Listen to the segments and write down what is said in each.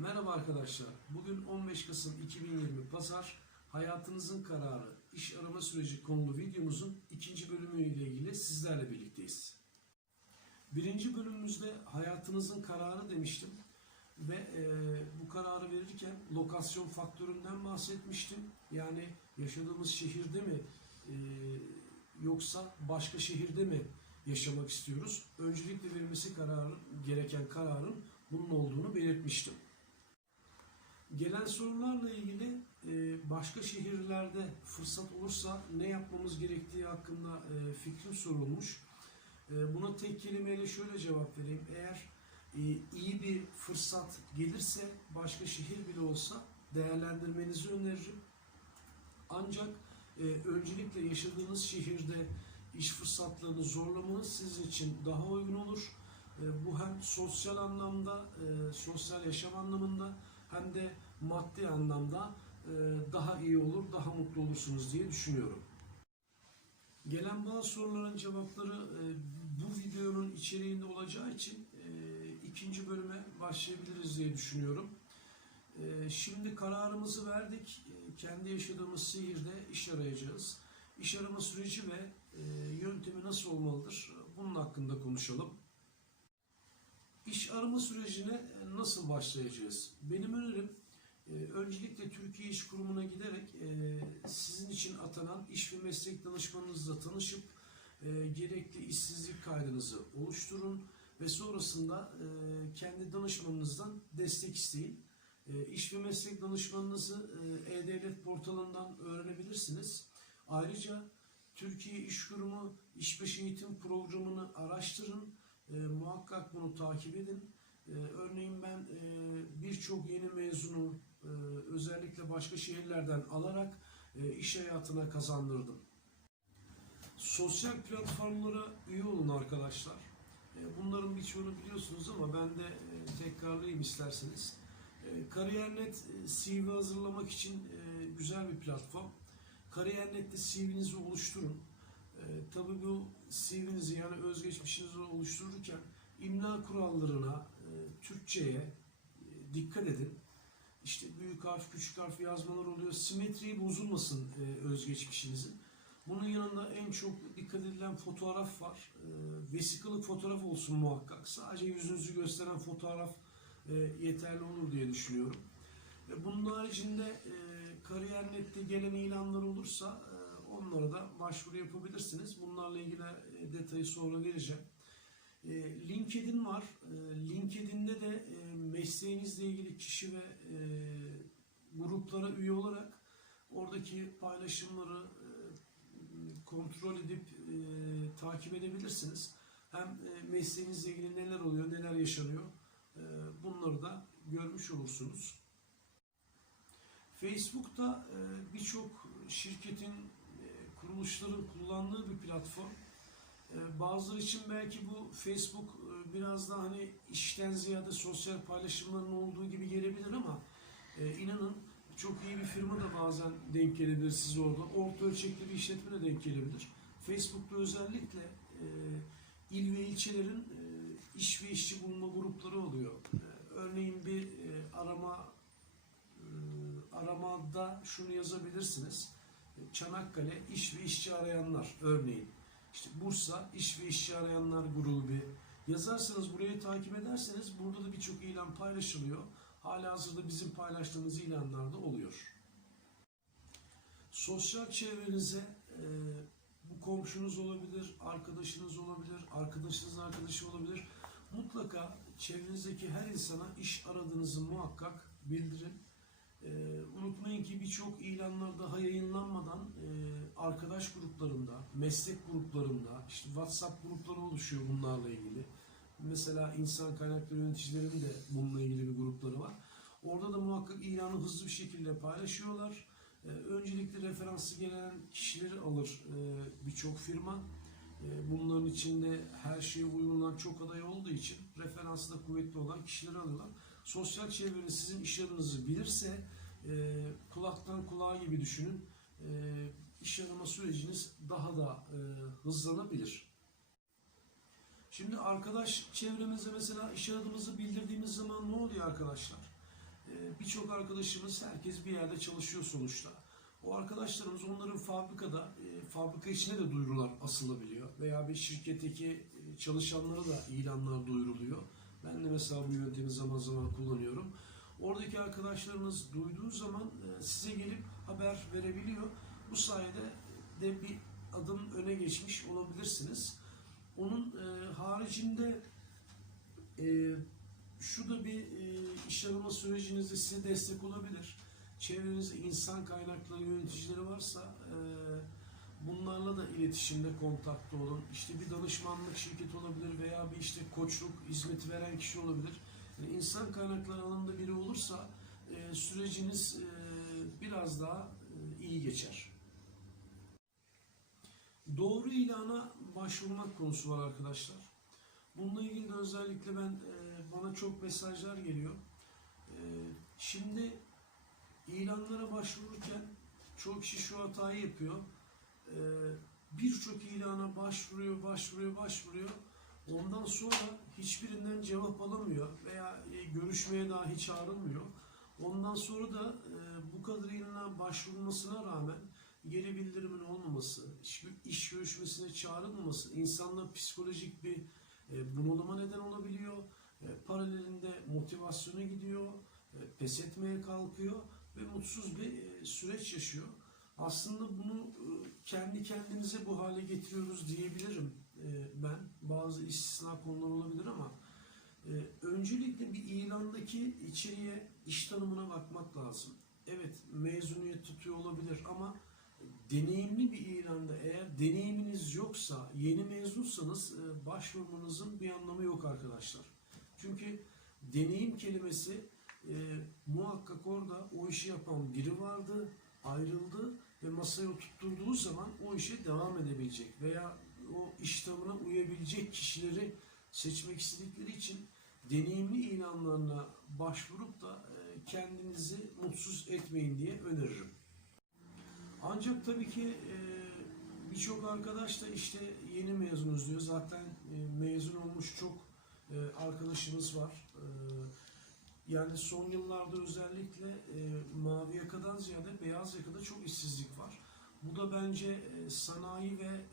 Merhaba arkadaşlar. Bugün 15 Kasım 2020 Pazar. Hayatınızın kararı, iş arama süreci konulu videomuzun ikinci bölümüyle ilgili sizlerle birlikteyiz. Birinci bölümümüzde hayatınızın kararı demiştim ve bu kararı verirken lokasyon faktöründen bahsetmiştim. Yani yaşadığımız şehirde mi yoksa başka şehirde mi yaşamak istiyoruz? Öncelikle verilmesi gereken kararın bunun olduğunu belirtmiştim. Gelen sorularla ilgili başka şehirlerde fırsat olursa ne yapmamız gerektiği hakkında fikrim sorulmuş. Buna tek kelimeyle şöyle cevap vereyim. Eğer iyi bir fırsat gelirse başka şehir bile olsa değerlendirmenizi öneririm. Ancak öncelikle yaşadığınız şehirde iş fırsatlarını zorlamanız sizin için daha uygun olur. Bu hem sosyal anlamda, sosyal yaşam anlamında hem de maddi anlamda daha iyi olur, daha mutlu olursunuz diye düşünüyorum. Gelen bazı soruların cevapları bu videonun içeriğinde olacağı için ikinci bölüme başlayabiliriz diye düşünüyorum. Şimdi kararımızı verdik. Kendi yaşadığımız şehirde iş arayacağız. İş arama süreci ve yöntemi nasıl olmalıdır? Bunun hakkında konuşalım. İş arama sürecine nasıl başlayacağız? Benim önerim öncelikle Türkiye İş Kurumu'na giderek sizin için atanan iş ve meslek danışmanınızla tanışıp gerekli işsizlik kaydınızı oluşturun ve sonrasında kendi danışmanınızdan destek isteyin. İş ve meslek danışmanınızı E-Devlet portalından öğrenebilirsiniz. Ayrıca Türkiye İş Kurumu İşbaşı Eğitim Programı'nı araştırın. Muhakkak bunu takip edin. Örneğin ben birçok yeni mezunu özellikle başka şehirlerden alarak iş hayatına kazandırdım. Sosyal platformlara üye olun arkadaşlar. Bunların birçoğunu biliyorsunuz ama ben de tekrarlayayım isterseniz. Kariyer.net CV hazırlamak için güzel bir platform. Kariyer.net'te CV'nizi oluşturun. Tabii bu CV'nizi yani özgeçmişinizi oluştururken imla kurallarına, Türkçe'ye dikkat edin. İşte büyük harf, küçük harf yazmalar oluyor. Simetriği bozulmasın özgeçmişinizin. Bunun yanında en çok dikkat edilen fotoğraf var. Vesikalık fotoğraf olsun muhakkak. Sadece yüzünüzü gösteren fotoğraf yeterli olur diye düşünüyorum. Bunun haricinde Kariyer.net'te gelen ilanlar olursa onlara da başvuru yapabilirsiniz. Bunlarla ilgili detayı sonra vereceğim. LinkedIn var. LinkedIn'de de mesleğinizle ilgili kişi ve gruplara üye olarak oradaki paylaşımları kontrol edip takip edebilirsiniz. Hem mesleğinizle ilgili neler oluyor, neler yaşanıyor bunları da görmüş olursunuz. Facebook'ta birçok şirketin, kuruluşların kullandığı bir platform. Bazıları için belki bu Facebook biraz daha hani işten ziyade sosyal paylaşımların olduğu gibi gelebilir ama inanın çok iyi bir firma da bazen denk gelebilir size orada. Orta ölçekli bir işletme de denk gelebilir. Facebook'ta özellikle il ve ilçelerin iş ve işçi bulma grupları oluyor. Örneğin bir aramada şunu yazabilirsiniz. Çanakkale iş ve işçi arayanlar örneğin. İşte Bursa iş ve işçi arayanlar grubu yazarsanız burayı takip ederseniz burada da birçok ilan paylaşılıyor. Halihazırda bizim paylaştığımız ilanlar da oluyor. Sosyal çevrenize bu komşunuz olabilir, arkadaşınız olabilir, arkadaşınızın arkadaşı olabilir. Mutlaka çevrenizdeki her insana iş aradığınızı muhakkak bildirin. Unutmayın ki birçok ilanlar daha yayınlanmadan arkadaş gruplarında, meslek gruplarında, işte WhatsApp grupları oluşuyor bunlarla ilgili. Mesela insan kaynakları yöneticilerin de bununla ilgili bir grupları var. Orada da muhakkak ilanı hızlı bir şekilde paylaşıyorlar. Öncelikle referanslı gelen kişileri alır birçok firma. Bunların içinde her şeye uygun çok aday olduğu için referanslı da kuvvetli olan kişileri alıyorlar. Sosyal çevreniz sizin iş aranızı bilirse kulaktan kulağa gibi düşünün. İş arama süreciniz daha da hızlanabilir. Şimdi arkadaş çevremizde mesela iş aradığımızı bildirdiğimiz zaman ne oluyor arkadaşlar? Birçok arkadaşımız, herkes bir yerde çalışıyor sonuçta. O arkadaşlarımız onların fabrika içine de duyurular asılabiliyor. Veya bir şirketteki çalışanlara da ilanlar duyuruluyor. Ben de mesela bu yöntemi zaman zaman kullanıyorum. Oradaki arkadaşlarınız duyduğu zaman size gelip haber verebiliyor. Bu sayede de bir adım öne geçmiş olabilirsiniz. Onun haricinde şu da bir iş arama sürecinizde size destek olabilir. Çevrenizde insan kaynakları yöneticileri varsa bunlarla da iletişimde, kontakta olun. İşte bir danışmanlık şirketi olabilir veya bir işte koçluk hizmeti veren kişi olabilir. Yani insan kaynakları alanında biri olursa süreciniz biraz daha iyi geçer. Doğru ilana başvurmak konusu var arkadaşlar. Bununla ilgili de özellikle bana çok mesajlar geliyor. Şimdi ilanlara başvururken çoğu kişi şu hatayı yapıyor. Birçok ilana başvuruyor. Ondan sonra hiçbirinden cevap alamıyor veya görüşmeye dahi çağrılmıyor. Ondan sonra da bu kadar ilana başvurulmasına rağmen geri bildirimin olmaması, iş görüşmesine çağrılmaması insanlar psikolojik bir bunalıma neden olabiliyor. Paralelinde motivasyona gidiyor, pes etmeye kalkıyor ve mutsuz bir süreç yaşıyor. Aslında bunu kendi kendimize bu hale getiriyoruz diyebilirim ben. Bazı istisna konular olabilir ama öncelikle bir ilandaki içeriğe, iş tanımına bakmak lazım. Evet, mezuniyet tutuyor olabilir ama deneyimli bir ilanda eğer deneyiminiz yoksa, yeni mezunsanız başvurmanızın bir anlamı yok arkadaşlar. Çünkü deneyim kelimesi muhakkak orada o işi yapan biri vardı, ayrıldı ve masaya oturtturduğu zaman o işe devam edebilecek veya o iş tanımına uyabilecek kişileri seçmek istedikleri için deneyimli ilanlarına başvurup da kendinizi mutsuz etmeyin diye öneririm. Ancak tabii ki birçok arkadaş da işte yeni mezunuz diyor. Zaten mezun olmuş çok arkadaşımız var. Yani son yıllarda özellikle mavi yakadan ziyade beyaz yakada çok işsizlik var. Bu da bence sanayi ve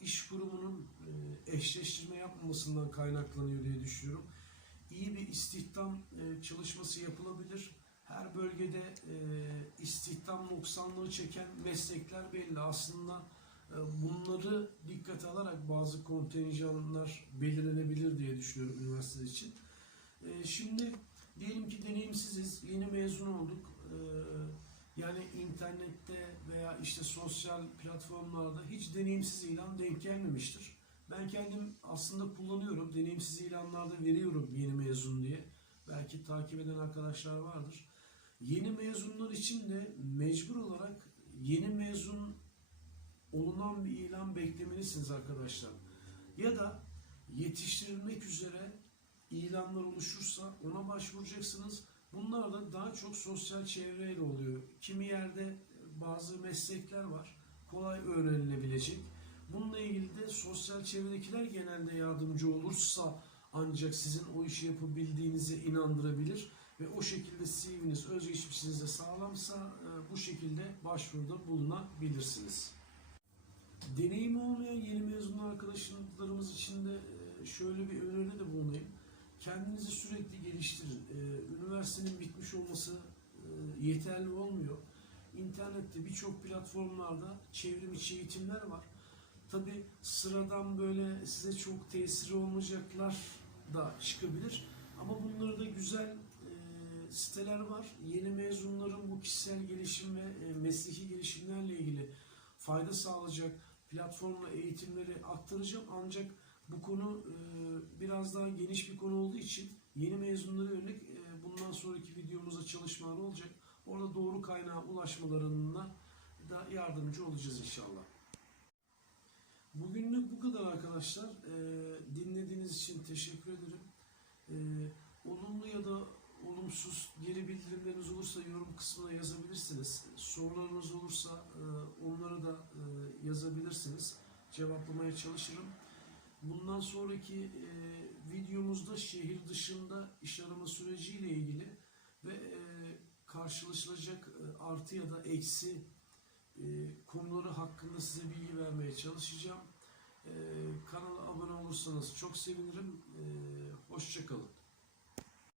iş kurumunun eşleştirme yapmamasından kaynaklanıyor diye düşünüyorum. İyi bir istihdam çalışması yapılabilir. Her bölgede istihdam noksanlığı çeken meslekler belli. Aslında bunları dikkate alarak bazı kontenjanlar belirlenebilir diye düşünüyorum üniversite için. Şimdi diyelim ki deneyimsiziz, yeni mezun olduk. Yani internette veya işte sosyal platformlarda hiç deneyimsiz ilan denk gelmemiştir. Ben kendim aslında kullanıyorum. Deneyimsiz ilanlarda veriyorum yeni mezun diye. Belki takip eden arkadaşlar vardır. Yeni mezunlar için de mecbur olarak yeni mezun olunan bir ilan beklemelisiniz arkadaşlar. Ya da yetiştirilmek üzere ilanlar oluşursa ona başvuracaksınız. Bunlar da daha çok sosyal çevreyle oluyor. Kimi yerde bazı meslekler var, kolay öğrenilebilecek. Bununla ilgili de sosyal çevredekiler genelde yardımcı olursa ancak sizin o işi yapabildiğinize inandırabilir ve o şekilde CV'niz, özgeçmişiniz de sağlamsa bu şekilde başvuruda bulunabilirsiniz. Deneyimi olmayan yeni mezun arkadaşlarımız için de şöyle bir öneride de bulunayım. Kendinizi sürekli geliştirin. Üniversitenin bitmiş olması yeterli olmuyor. İnternette birçok platformlarda çevrim içi eğitimler var. Tabi sıradan böyle size çok tesiri olmayacaklar da çıkabilir. Ama bunları da güzel siteler var. Yeni mezunların bu kişisel gelişim ve mesleki gelişimlerle ilgili fayda sağlayacak platformla eğitimleri aktaracağım. Ancak bu konu biraz daha geniş bir konu olduğu için yeni mezunlara yönelik bundan sonraki videomuzda çalışmalar olacak. Orada doğru kaynağa ulaşmalarına da yardımcı olacağız inşallah. Bugünlük bu kadar arkadaşlar. Dinlediğiniz için teşekkür ederim. Olumlu ya da olumsuz geri bildirimleriniz olursa yorum kısmına yazabilirsiniz. Sorularınız olursa onları da yazabilirsiniz. Cevaplamaya çalışırım. Bundan sonraki videomuzda şehir dışında iş arama süreciyle ilgili ve karşılaşılacak artı ya da eksi konuları hakkında size bilgi vermeye çalışacağım. Kanala abone olursanız çok sevinirim. Hoşça kalın.